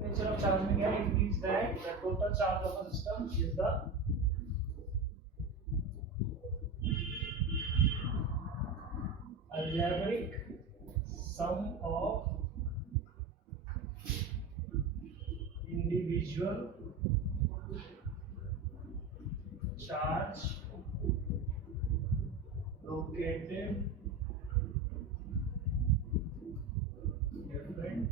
nature of charge में क्या है? It means that the total charge of a system is the algebraic sum of individual charge located different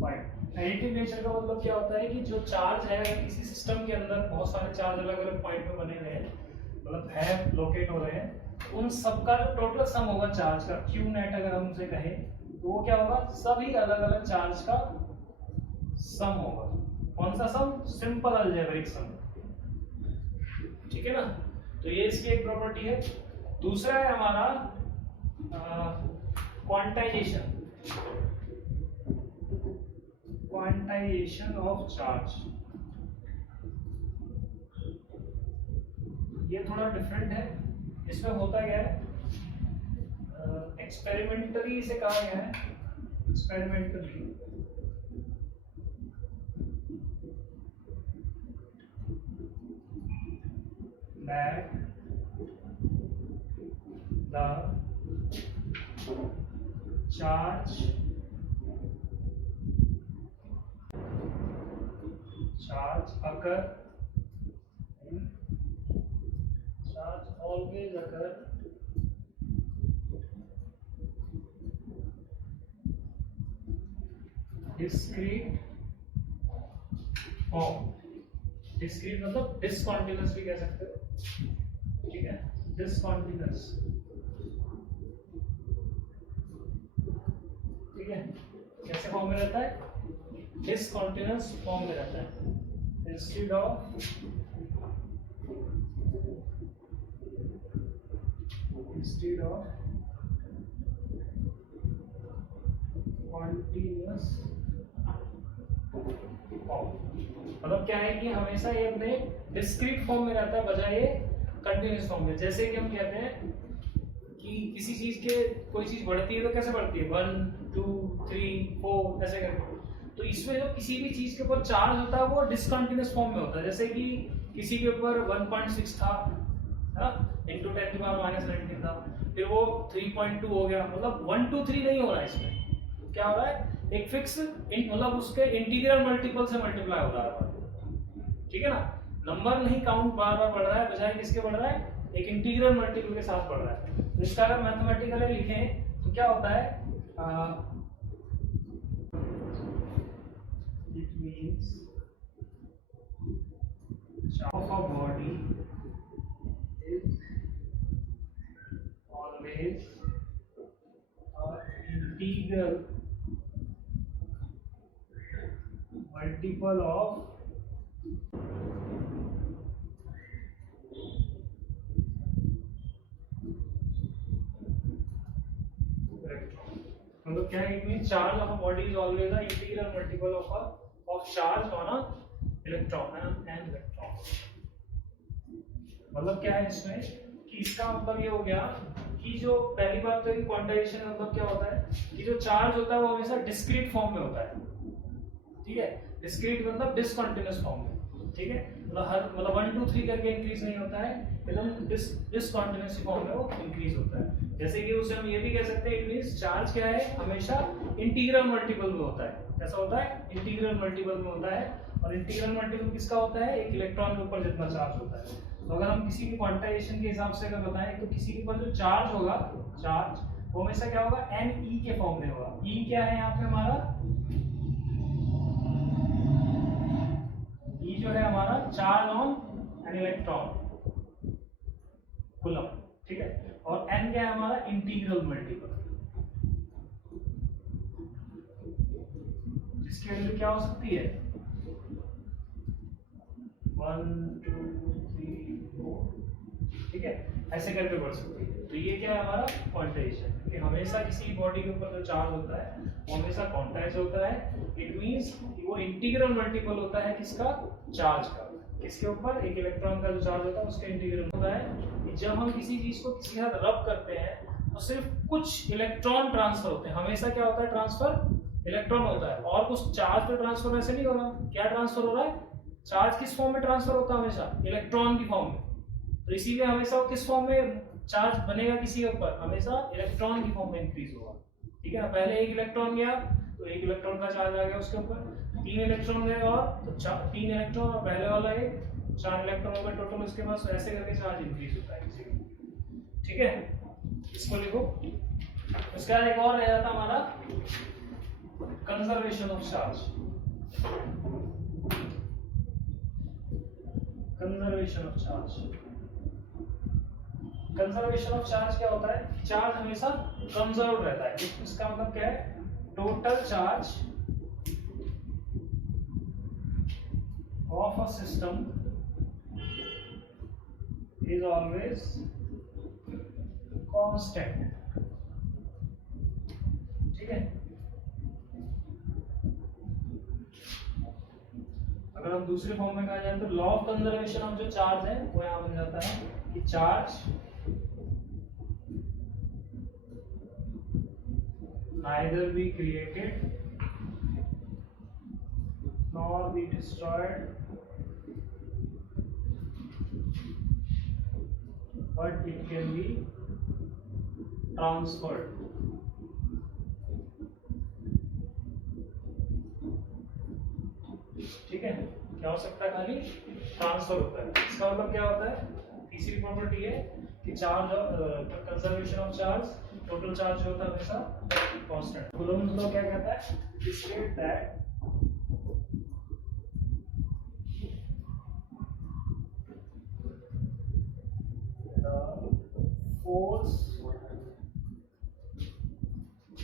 point. Additive nature का मतलब क्या होता है कि जो चार्ज है किसी सिस्टम के अंदर बहुत सारे चार्ज अलग अलग पॉइंट पे बने हुए हैं, मतलब है लोकेट हो रहे हैं, उन सबका जो टोटल सम होगा चार्ज का, क्यू नेट अगर हम उसे कहें, तो वो क्या होगा? सभी अलग अलग चार्ज का सम होगा। कौन सा सम? सिंपल अलजेब्रिक सम। ठीक है ना? तो ये इसकी एक प्रॉपर्टी है। दूसरा है हमारा क्वांटाइजेशन, क्वांटाइजेशन ऑफ चार्ज। ये थोड़ा डिफरेंट है। इसमें होता क्या है, एक्सपेरिमेंटली इसे कहा गया है, experimentally that the charge occur charge always occur discrete form। Discrete मतलब डिसकंटीन्यूअस भी कह सकते हो। ठीक है, डिसकंटीन्यूअस। ठीक है, कैसे फॉर्म में रहता है? डिसकंटीन्यूअस फॉर्म में रहता है। Instead of continuous form. मतलब क्या है कि हमेशा ये अपने डिस्क्रीट फॉर्म में रहता है बजाय कंटिन्यूअस फॉर्म में। जैसे कि हम कहते हैं कि किसी चीज के कोई चीज बढ़ती है तो कैसे बढ़ती है? 1 2 3 4 ऐसे करके। तो इसमें जो किसी भी चीज के ऊपर चार्ज होता है वो डिसकंटिन्यूअस फॉर्म में होता है। जैसे कि किसी के ऊपर 1.6 था इंटू 10 की पावर -19 था, फिर वो 3.2 हो गया। मतलब 1 2 3 नहीं हो रहा है इसमें। क्या हो रहा है? एक फिक्स मतलब उसके इंटीग्रल मल्टीपल से मल्टीप्लाई हो रहा है। ठीक है ना? नंबर नहीं काउंट बार बार बढ़ रहा है, बजाय किसके बढ़ रहा है? एक इंटीग्रल मल्टीपल के साथ बढ़ रहा है। तो इसका अगर मैथमेटिकली लिखें तो क्या होता है? It means of a body is always an integral multiple of मतलब क्या है? It means charge of a body is always a integral multiple of charge on a electron and electron. मतलब क्या है इसमें कि इसका मतलब ये हो गया कि जो पहली बात तो क्वांटाइजेशन मतलब क्या होता है कि जो चार्ज होता है वो हमेशा डिस्क्रीट फॉर्म में होता है। ठीक है, डिस्क्रीट मतलब डिसकंटीन्यूअस फॉर्म में। ठीक है, मतलब हर मतलब 1 2 3 करके इंक्रीज नहीं होता है, एकदम डिसकंटीन्यूअस फॉर्म में वो इंक्रीज होता है। जैसे कि उसे हम ये भी कह सकते हैं, इट मींस चार्ज क्या है? हमेशा इंटीग्रल मल्टीपल में होता है। कैसा होता है? इंटीग्रल मल्टीपल में होता है। और इंटीग्रल मल्टीपल किसका होता है? एक इलेक्ट्रॉन के ऊपर जितना चार्ज होता है। तो अगर हम किसी भी क्वांटाइजेशन के हिसाब से अगर बताएं तो किसी के ऊपर जो चार्ज होगा, चार्ज वो हमेशा क्या होगा? Ne के फॉर्म में होगा। E क्या है यहाँ पे हमारा? E जो है हमारा charge on an electron, coulomb. ठीक है, और N क्या है हमारा? इंटीग्रल मल्टीपल, जिसकी वैल्यू क्या हो सकती है? 1 2 3 4। ठीक है, ऐसे करके बढ़ सकती है। तो ये क्या है हमारा? क्वांटाइजेशन। कि हमेशा किसी बॉडी के ऊपर जो चार्ज होता है वो हमेशा क्वांटाइज होता है। इट मींस वो इंटीग्रल मल्टीपल होता है किसका? चार्ज का। किसके ऊपर? एक इलेक्ट्रॉन का जो चार्ज होता है उसका इंटीग्रल होता है। कि जब हम किसी चीज को किसी के साथ रब करते हैं तो सिर्फ कुछ इलेक्ट्रॉन ट्रांसफर होते हैं। हमेशा क्या होता है? ट्रांसफर इलेक्ट्रॉन होता है, और कुछ चार्ज तो ट्रांसफर ऐसे नहीं हो रहा। क्या ट्रांसफर हो रहा है? चार्ज किस फॉर्म में ट्रांसफर होता है? हमेशा इलेक्ट्रॉन की फॉर्म में। तो इसीलिए हमेशा वो किस फॉर्म में चार्ज बनेगा किसी के ऊपर? हमेशा इलेक्ट्रॉन की फॉर्म में इंक्रीज होगा। ठीक है ना, पहले एक इलेक्ट्रॉन गया तो एक इलेक्ट्रॉन का चार्ज आ गया उसके ऊपर, 3 इलेक्ट्रॉन गए और तो 3 इलेक्ट्रॉन और पहले वाला एक 4 इलेक्ट्रॉन हो गए टोटल उसके पास। ऐसे करके चार्ज इंक्रीज होता है किसी का। ठीक है, इसको लिखो। उसके बाद एक और रह जाता हमारा conservation of charge. Conservation of charge, conservation of charge क्या होता है? चार्ज हमेशा कंजर्व रहता है। इसका मतलब क्या है? Total charge of a system is always constant. ठीक है, अगर हम दूसरे फॉर्म में कहा जाए तो लॉ ऑफ कंजर्वेशन ऑफ जो चार्ज है वो यहां बन जाता है कि charge neither be created nor be destroyed, but it can be transferred. ठीक है, क्या हो सकता है? खाली ट्रांसफर होता है। इसका मतलब क्या होता है? तीसरी प्रॉपर्टी है कि charge conservation of charge, total charge जो होता है हमेशा कांस्टेंट। कूलम्ब लॉ क्या कहता है? स्टेट दैट द फोर्स,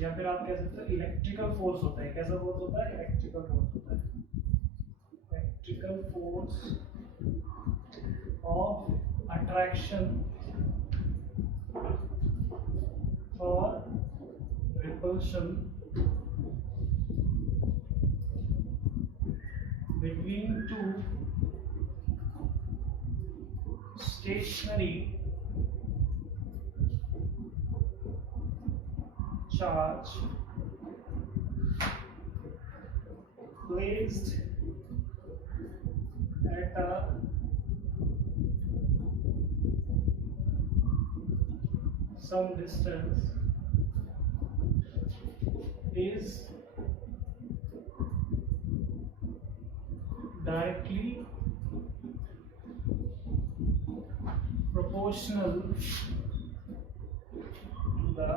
या फिर आप कह सकते हो इलेक्ट्रिकल फोर्स होता है। कैसा फोर्स होता है? इलेक्ट्रिकल फोर्स होता है। Electrical force of attraction or repulsion between two stationary charge placed at a some distance is directly proportional to the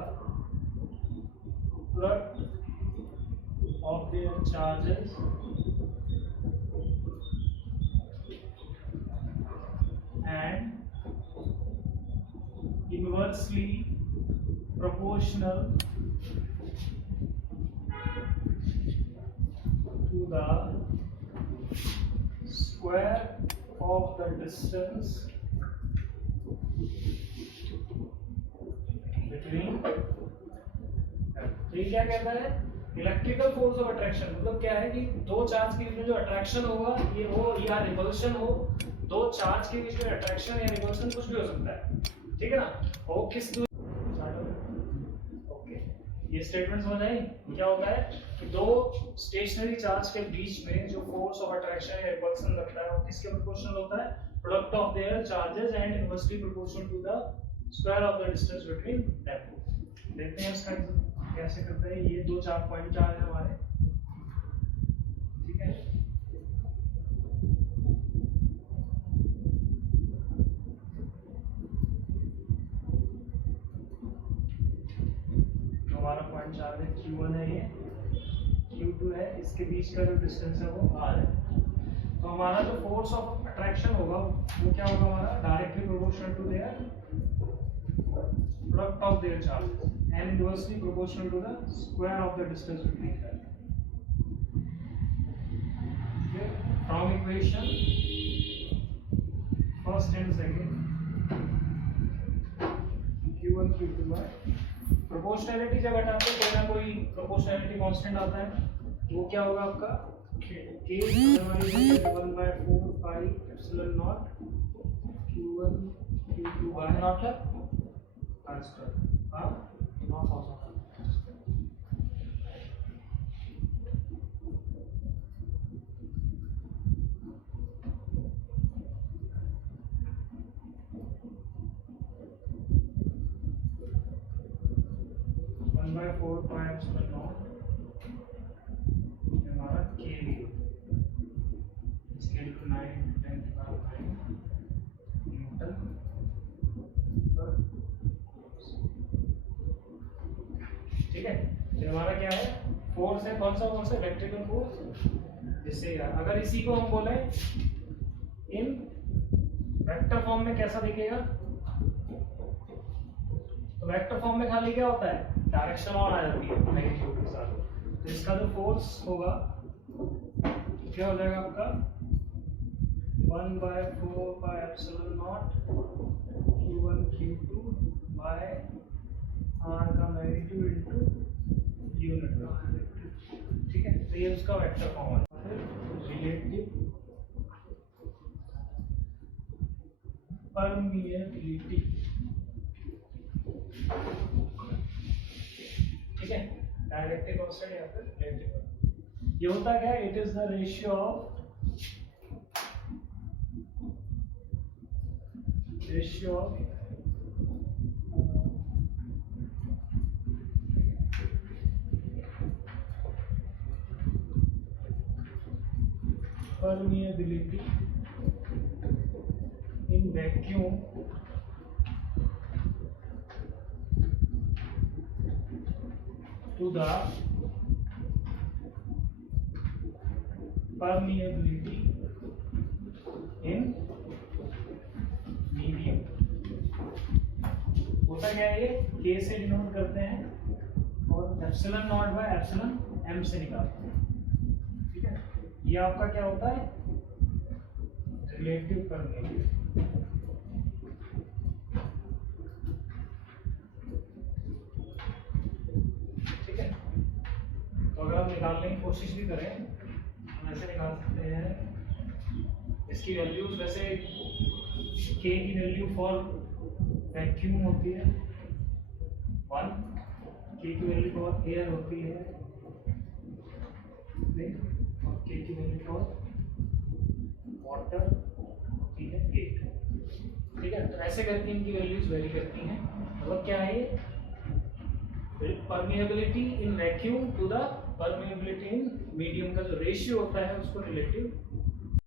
product of their charges and inversely proportional to the square of the distance between। ये क्या कहता है? Electrical force of attraction मतलब क्या है कि दो charge के बीच में जो अट्रैक्शन होगा ये हो या रिपल्शन हो, दो चार्ज के बीच में अट्रैक्शन या रिपल्शन कुछ भी हो सकता है। ठीक है ना, और किस ओके, ये स्टेटमेंट समझ आई? क्या होता है कि दो स्टेशनरी चार्ज के बीच में जो फोर्स ऑफ अट्रैक्शन या रिपल्शन लगता है वो किसके प्रोपोर्शनल होता है? Product of their charges and inversely proportional to the square of the distance between them. देखते हैं इसका कैसे करते हैं। ये दो चार पॉइंट चार्ज है हमारे। ठीक है, हमारा पॉइंट चार्ज है Q1 है, ये Q2 है, इसके बीच का जो डिस्टेंस है वो R है। तो हमारा जो फोर्स ऑफ अट्रैक्शन होगा वो क्या होगा? हमारा directly proportional to their product of their charges and inversely proportional to the square of the distance between them. Okay, from equation first and second Q1 Q2 by proportionality जब हटाते हैं कोई ना कोई proportionality constant आता है तो वो क्या होगा आपका? K हमारी 1/4 pi epsilon naught Q1 Q2 by naught है R square। हाँ, नॉट हो सकता। 1/4 पाई एप्सिलॉन नॉट हमारा के भी scale to 9 10 to the 9 newton पर। ठीक है, फिर हमारा क्या है, फोर्स है, कौन सा फोर्स है, इलेक्ट्रिकल फोर्स। जिससे अगर इसी को हम बोले इन वेक्टर फॉर्म में कैसा दिखेगा, तो वेक्टर फॉर्म में खाली क्या होता है, डायरेक्शन और आ जाती है मैग्नीट्यूड के साथ। तो इसका जो फोर्स होगा क्या हो जाएगा आपका 1/4 pi epsilon naught q1 q2 by r का मैग्नीट्यूड इनटू यूनिट का। ठीक है, तो ये उसका वेक्टर फॉर्म है। रिलेटिव परमिएबिलिटी, ठीक है, डायरेक्टिव कांस्टेंट या फिर रिलेटिव। ये होता क्या है, it is the ratio of permeability in vacuum to the permeability in medium। होता क्या है, ये k से डिनोट करते हैं और epsilon not by epsilon m से निकालते हैं। ठीक है, ये आपका क्या होता है, रिलेटिव परमेबिलिटी। ठीक है, तो अगर हम निकालने की कोशिश भी करें हम ऐसे निकाल सकते हैं। इसकी वैल्यूज वैसे k की वैल्यू फॉर वैक्यूम होती है 1, k की वैल्यू फॉर एयर होती है 3, और k की वैल्यू फॉर वाटर होती है 8। ठीक है, तो ऐसे करके इनकी वैल्यूज वेरी करती हैं। मतलब क्या है, ये permeability in vacuum to the permeability in medium का जो रेशियो होता है उसको रिलेटिव